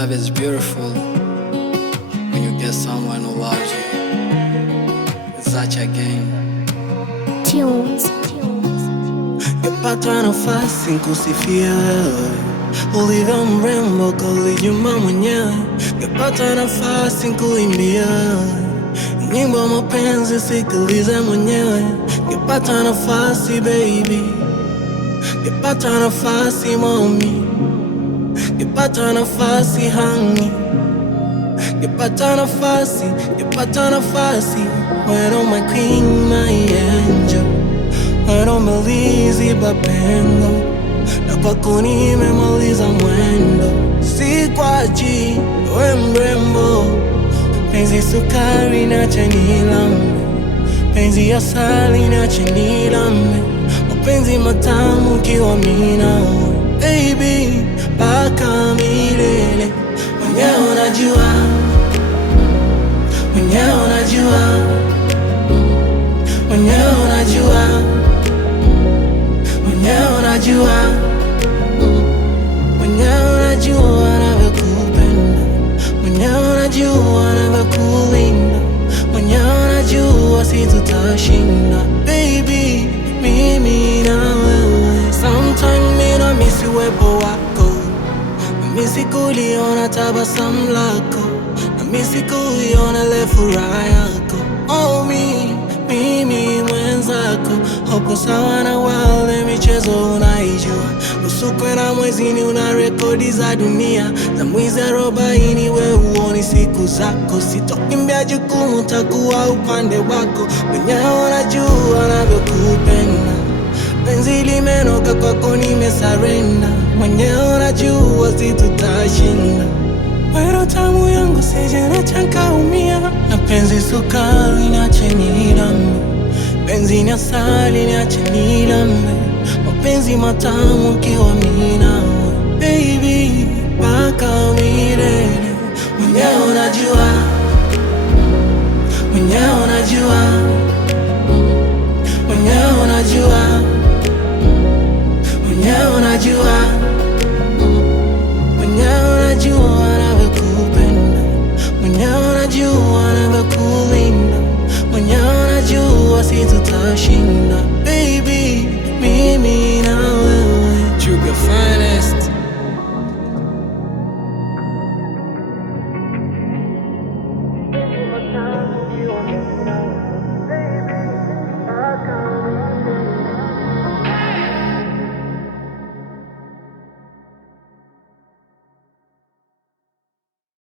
Love is beautiful when you get someone who loves you. It's such a game. Tunes. Ningepata nafasi kusifia wewe, ulivyo mrembo kulijua mwenyewe. Ningepata nafasi kuimbia nyimbo mapenzi sikiliza mwenyewe. Ningepata nafasi baby, ningepata nafasi mommy, ningepata nafasi honey, ningepata nafasi when on my queen, my angel, when on malizi bapendo, na kwako nimemaliza mwendo. Si kwa ajili we mrembo, penzi sukari niache nilambe, penzi asali niache nilambe, mapenzi matamu ukiwa mimi nawe baby, mpaka milele. Mwenyewe unajua, mwenyewe unajua, mwenyewe unajua, mwenyewe unajua, mwenyewe unajua navyokupenda, mwenyewe unajua navyokulinda, mwenyewe unajua situtashinda baby, mimi na wewe. Sometimes mimi namisi uwepo wako, namisi kuliona tabasamu lako, namisi kuiona ile furaha yako. Oh mimi mwenzako, upo sawa na wale michezo unaijua, usukwe na mwezini una rekodi za dunia, za mwizi 40 we uoni siku zako. Sitokimbia jukumu takuwa upande wako, mwenyewe unajua navyokupenda, penzi limenoka kwako nimesarenda, mwenyewe unajua situtashinda. Wewe tamu yangu sije nacha nikaumia, na penzi sukari niache nilambe, penzi ni asali niache nilambe, mapenzi matamu ukiwa